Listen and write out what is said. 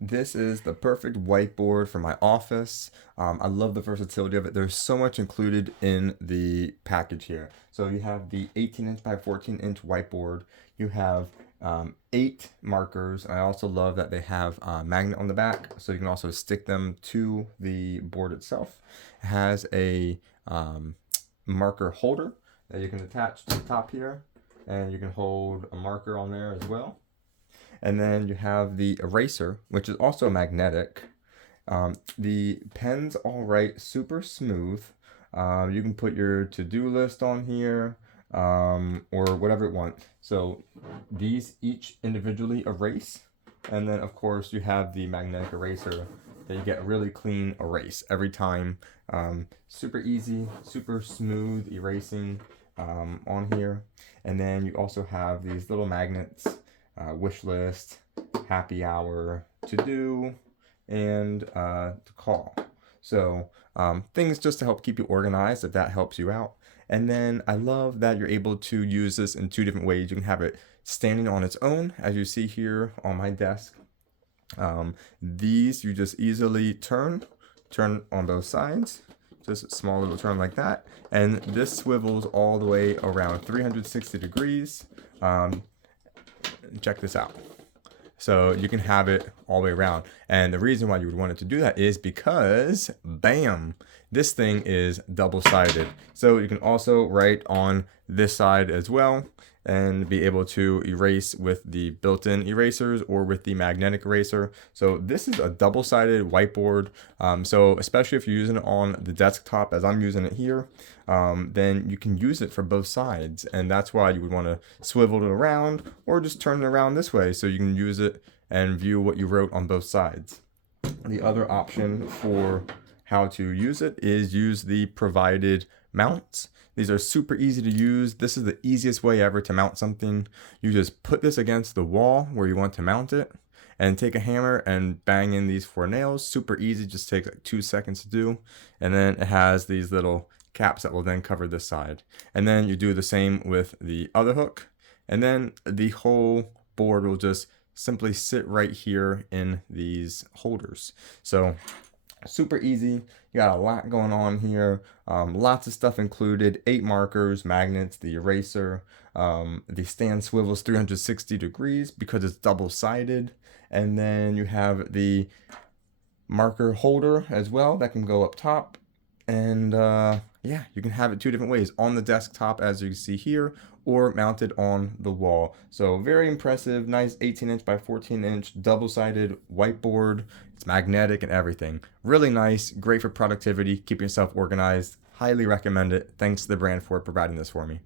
This is the perfect whiteboard for my office. I love the versatility of it. There's so much included in the package here. So you have the 18-inch by 14-inch whiteboard. You have 8 markers. I also love that they have a magnet on the back, so you can also stick them to the board itself. It has a marker holder that you can attach to the top here, and you can hold a marker on there as well. And then you have the eraser, which is also magnetic. The pen's all right, super smooth. You can put your to-do list on here or whatever you want. So these each individually erase. And then, of course, you have the magnetic eraser that you get a really clean erase every time. Super easy, super smooth erasing on here. And then you also have these little magnets, wish list, happy hour, to do, and to call. So things just to help keep you organized, if that helps you out. And then I love that you're able to use this in 2 different ways. You can have it standing on its own, as you see here on my desk. These you just easily turn on both sides. Just a small little turn like that. And this swivels all the way around 360 degrees. Check this out. So you can have it all the way around. And the reason why you would want it to do that is because, bam, this thing is double-sided. So you can also write on this side as well and be able to erase with the built-in erasers or with the magnetic eraser. So this is a double-sided whiteboard. So especially if you're using it on the desktop, as I'm using it here, then you can use it for both sides. And that's why you would want to swivel it around or just turn it around this way so you can use it and view what you wrote on both sides. The other option for how to use it is use the provided mounts. These are super easy to use. This is the easiest way ever to mount something. You just put this against the wall where you want to mount it and take a hammer and bang in these 4 nails. Super easy, just takes like 2 seconds to do. And then it has these little caps that will then cover this side. And then you do the same with the other hook. And then the whole board will just simply sit right here in these holders. So super easy. You got a lot going on here. Lots of stuff included. 8 markers, magnets, the eraser. The stand swivels 360 degrees because it's double-sided. And then you have the marker holder as well that can go up top. And yeah, you can have it 2 different ways, on the desktop as you can see here, or mounted on the wall. So very impressive, nice 18-inch by 14-inch double-sided whiteboard. It's magnetic and everything. Really nice, great for productivity, keeping yourself organized. Highly recommend it. Thanks to the brand for providing this for me.